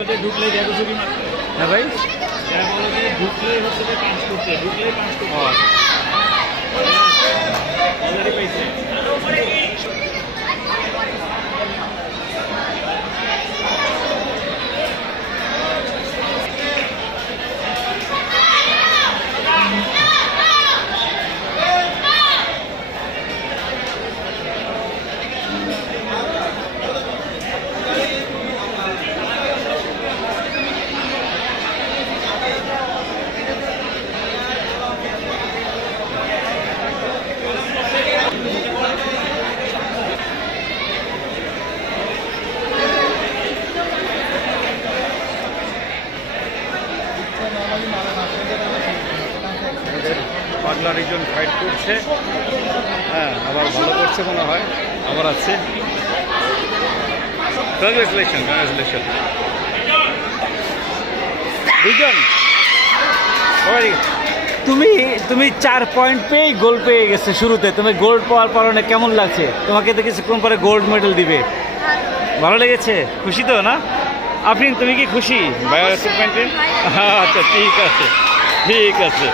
ঢুকলে দেখো ছবি মারতে। হ্যাঁ ভাই, যারা বলে যে ঢুকলে হচ্ছে যে পাঁচ করতে, ঢুকলে পাঁচ করতে। অলরেডি পাইছে। পাগলার একজন ফাইট করছে, হ্যাঁ, আবার ভালো করছে মনে হয়, আবার আছে। কংগ্রেচুলেশন, কংগ্রেচুলেশন দুজন। তুমি তুমি 4 পয়েন্ট পেয়ে গোল্ড পেয়ে গেছে শুরুতে। তুমি গোল্ড পাওয়ার কারণে কেমন লাগছে? তোমাকে তো কিছুক্ষণ পরে গোল্ড মেডেল দিবে, ভালো লেগেছে? খুশি তো না আপনি? তুমি কি খুশি ভাইয়া? আচ্ছা, ঠিক আছে, ঠিক আছে।